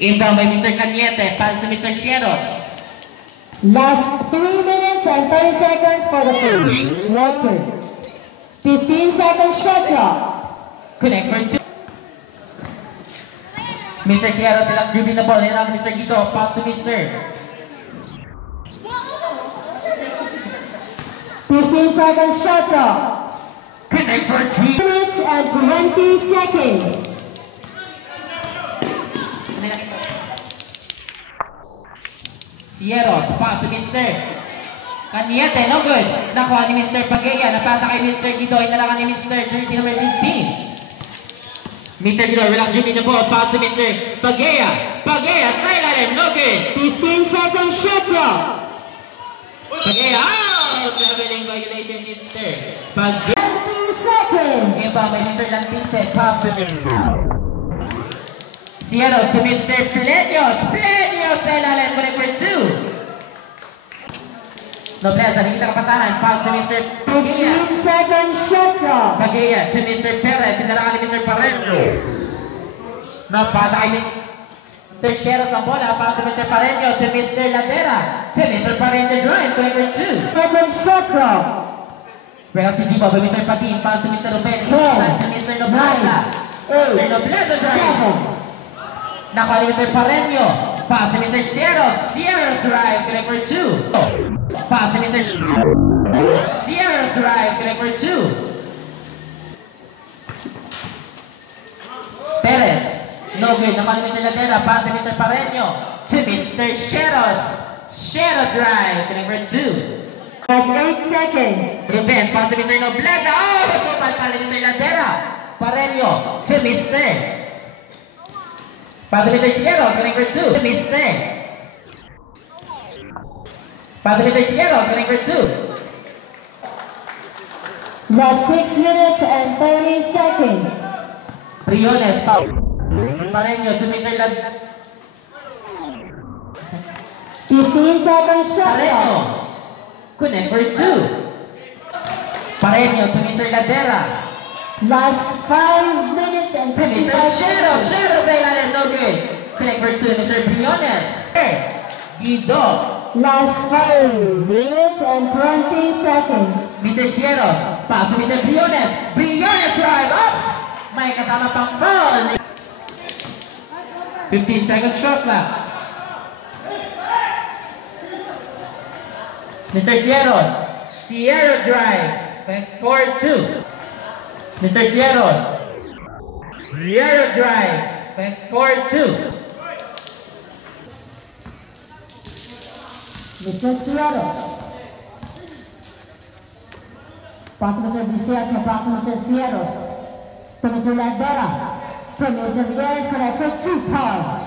Inbound by Mr. Cañete, pass to Mr. Sierros. Last 3 minutes and 30 seconds for the first quarter. 15 seconds shot clock. Connect for 2. Mr. Sierros silang dribbling the ball. Hirap Mr. Guido, pass to Mr. 15 seconds shot clock. Connect for 2. 2 minutes and 20 seconds. Sierros, pass to Mr. Cañete, no good. Nakuha ni Mr. Pagaya, napasa kay Mr. Guido, inalakan ni Mr. Jersey number 15. Mr. Guido, walang dribbling the ball, pass to Mr. Pagaya. Pagaya, sa ilalim, no good. 15 seconds shot clock. Pagaya, out! Traveling violation, Mr. Pagaya. 20 seconds. Inbound by Mr. Lantise, pass to Sierros to Mr. Plenios. Plenios sa ilalim, connect for 2. Nobleza, hindi nakapatahan. Pass to Mr. Pagaya. 15 seconds shot clock. Pagaya to Mr. Perez. Sinalakan ni Mr. Pareño. Napasa kay Mr. Sierros ang bola. Pass to Mr. Pareño to Mr. Ladera. To Mr. Pareño drive. Connect for 2. 7 shot clock. Pero si Diba by Mr. Patin. Pass to Mr. Ruben. 10, To Mr. Nobleza. 9, Mr. Nobleza drive. 7. Nakuha ni Mr. Pareño. Pass to Mr. Sierros. Sierros drive. Connect for 2. Pass to Mr. Sierros drive. Connect for 2. Perez. No good. Nakuha ni Mr. Ladera. Pass to Mr. Pareño. To Mr. Sierros. Sierros drive. Connect for 2. Last 8 seconds. Ruben. Pass to Mr. Nobleza. Oh! Gusto pala ni Mr. Ladera. Pareño. To Mr. Pass to Mr. Sierros. Connect for 2. To Mr. Pass to Mr. Sierros. Connect for 2. Last 6 minutes and 30 seconds. Briones, foul. Pareño to Mr. Ladera. 15 seconds shot Pareño. clock. Connect for 2. Pareño to Mr. Ladera. Last 5 minutes and To Mr. 25 Sierros. seconds. Sierros sa ilalim. No good. Connect for 2. Mr. Briones. Guido. Last 5 minutes and 20 seconds. Mr. Sierros. Pass to Mr. Briones. Briones drive up. May kasama pang ball. 15 seconds shot clock. Mr. Sierros. Sierros drive. For 2. Mr. Sierros. Sierros drive. For 2. Mr. Sierros. Pass to Mr. Vicente, back to Mr. Sierros. To Mr. Ladera. To Mr. Reyes, connect for 2 points.